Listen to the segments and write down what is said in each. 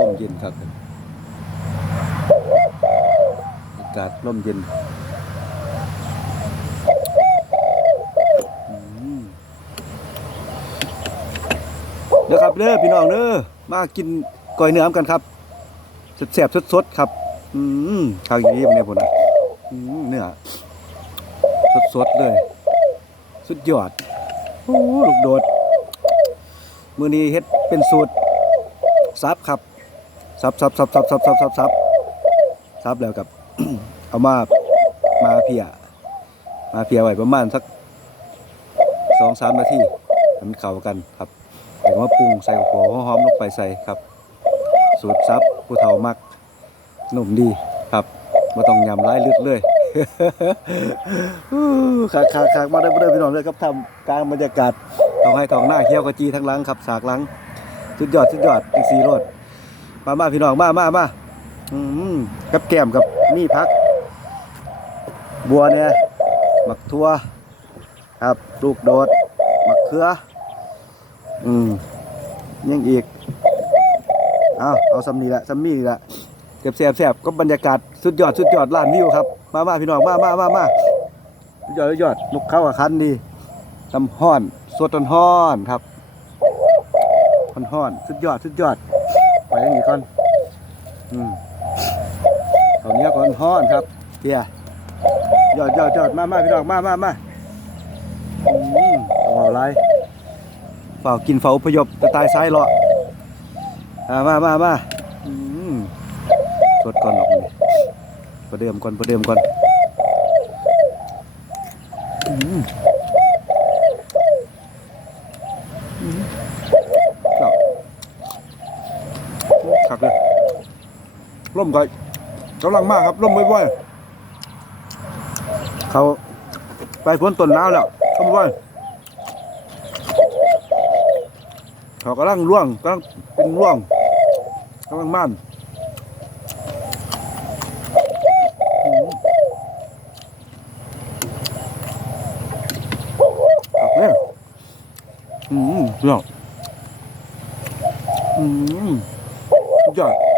ลมเย็นครับอากาศลมเย็นอืมเด้อครับเด้อพี่น้องเด้อมากินก้อยเนื้อกันครับแซ่บๆสดๆครับ อืมข้าวอย่างนี้เนี่ยพุ่นน่ะเนื้อสดๆเลย สุดยอด โอ้ลูกโดด มือนี้เฮ็ดเป็นสูตรซับครับซับซับซับซับซับซับซับซับซับแล้วกับ เอามามาเพียมาเพียไว้ประมาณสักสองสามนาทีมันเข้ากันครับเดี๋ยวมาปรุงใส่หัวหอมลงไปใส่ครับ สูตรซับผู้เฒ่ามักหนุ่มดีครับมาต้องยำร้ายลึกเลยขาขาขามาได้มาได้พี่น้องเลยครับทำกลางบรรยากาศ ทองให้ทองหน้าเขี้ยวกระจีทั้งลังครับ สากลังสุดยอดสุดยอดอีกสี่รถมามาพี่น้องมามามาอืมกับแก้มกับนี่พัก บัวเนี่ยหมักทั่วครับลูกโดดหมักเขือ อืมยังอีกเอาเอาซัมนี่ละซัมมี่ละเก็บแสบแสบก็บรรยากาศสุดยอดสุดยอดล้านวิวครับ มามาพี่น้องมามามามาสุดยอดสุดยอดนกเข้ากับคันดีน้ำห้อน สดต้นห้อนครับห้อนห้อนสุดยอดสุดยอดไปอย่างนี้ก่อนอืมเอาเนี้ยก่อนห้อนครับเฮียยอดยอดยอดมามาพี่น้องมามามาอืมเอาอาไรเฝ้ากินเฝ้าพยพจะตายซ้ายเลาะอ่ามามามาอืมสดก่อนหรอกนี่ประเดิมก่อนประเดิมก่อนอืมอืมเจ้าขักเลย ร่มก็กำลังมากครับร่มบ่อยๆเขาไปพ้นต้นน้ำแล้วเขาบอกว่าเขากำลังร่วงกำลังเป็นร่วงกำลังม่นอืมเอาเนี่ยอืมเรื่องอืมยอด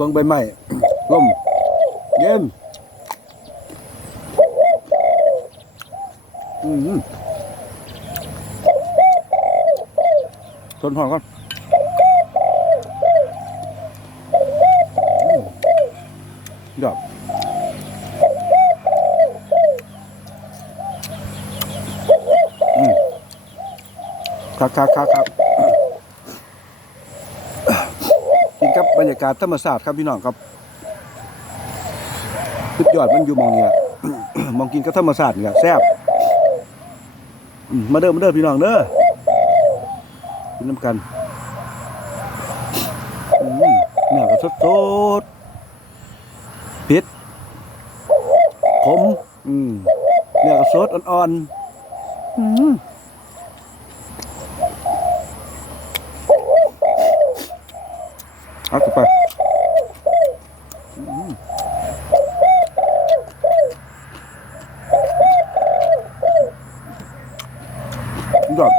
เบิ่งใบไม้ลมเย็นอืมต้นหอมก่อนยอดอืมครับครับครับครับ กินกั บรรยากาศธรรมศาสตร์ครับพี่น้องครับสุดยอดมันอยู่มองเนี้ล่ะมองกินกับธรรมศาสตร์นี่ล่ะแซ่บมาเด้อมาเด้อพี่น้องเด้อกินน้ำกันเนื้อก็สดสดๆเผ็ดขมอืมเนื้อก็สดอ่อนๆ Olha que pai. Hum. Cuidado.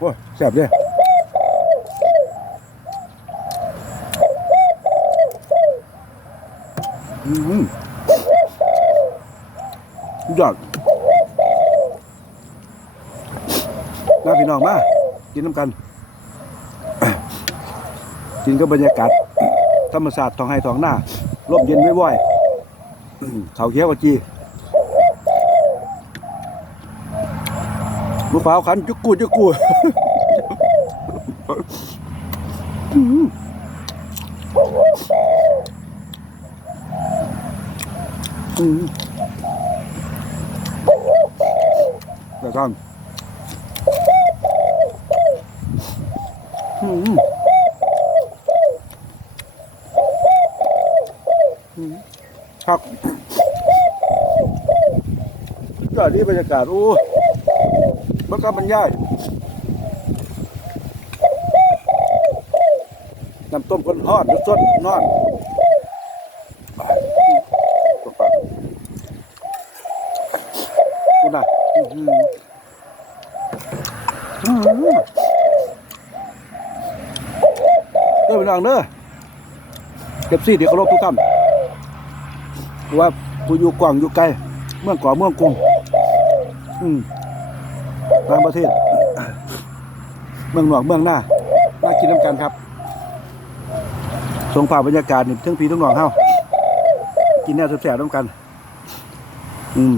Pô, se. É. ยอดน้าพี่น้องมา กินน้ำกัน กินกับรรยากาศ ธรรมศาสตร์ทองไห้ทองหน้าร่มเย็นไว้บ่อยเขาเขี้ยวกว่าจีลูกสาวขันจุกกูจุกกูอืมอืมเดี๋ยว ก่อนอืมครับยอดนี่บรรยากาศโอ้เมื่อกับมันย่ายน้ำต้มคนฮอดรสสดนอนตกปลาคุณน่ะอื้อหืออื้อหือ เด้อพี่น้องเด้อเก็บซี่เดี๋ยวเคารพทุกท่านเพราะว่าผู้อยู่กว่างอยู่ไกลเมืองก่อเมืองกรุงอืมต่างประเทศ เมืองหนอกเมืองหน้าน่ากินน้ำกันครับส่งภาพบรรยากาศนี่ทั้งพี่ทั้งน้องเฮากินแน่แซ่บๆน้ำกัน อืม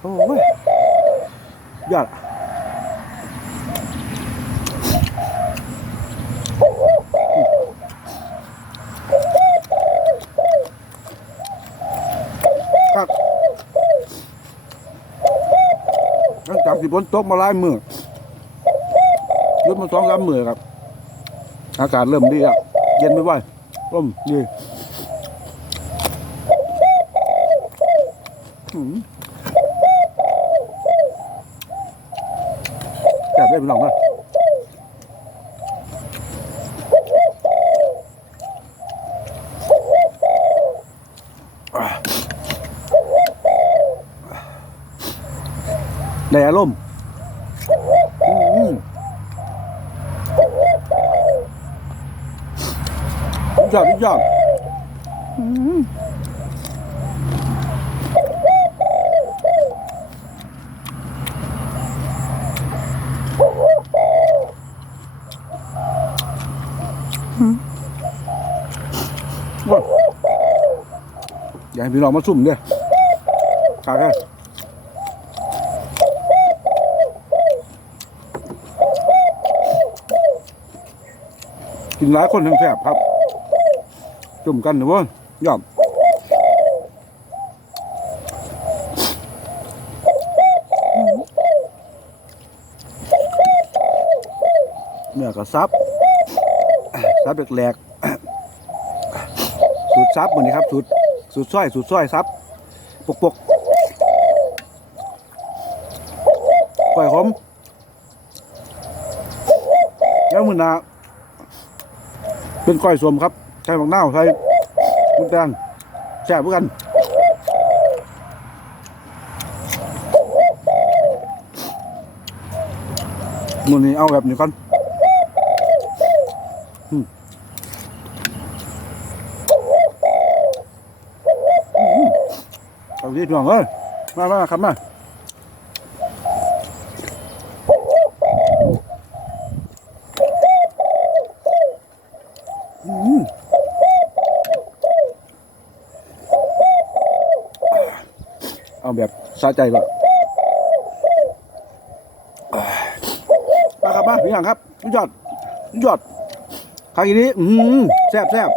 โอ้ย ยอดครับหลังจากที่ฝนตกมาหลายมือยุดมาสองสามมือครับ อากาศเริ่มดีแล้วเย็นไม่ไหวร่มดีอืมแซ่บ ได้พี่น้องนะในอารมณ์อืมยอดยอด อืมว้าอย่าให้พี่น้องมาซุ่มเด้อขาแค่กินหลายคนทั้งแสบครับ จุ่มกันหรือว่ายอมเนื้อก็ซับ ซับแหลกๆสูตรซับเหมือนนี้ครับ สูตรสูตรส้อยสูตรส้อยซับปกปกปล่อยขมแล้วมือนาเป็นก้อยสวมครับ ใช้บักเน่าใช้ลูกแดงแซ่บเหมือนกันมือนี้เอาแบบนี้ก่อนอืมอืม เอาที่พี่น้องเอ้ยมามาครับมาเอาแบบสะใจเลยมาครับมาพี่น้องครับสุดยอดสุดยอดครั้งนี้อืมแซ่บแซ่บ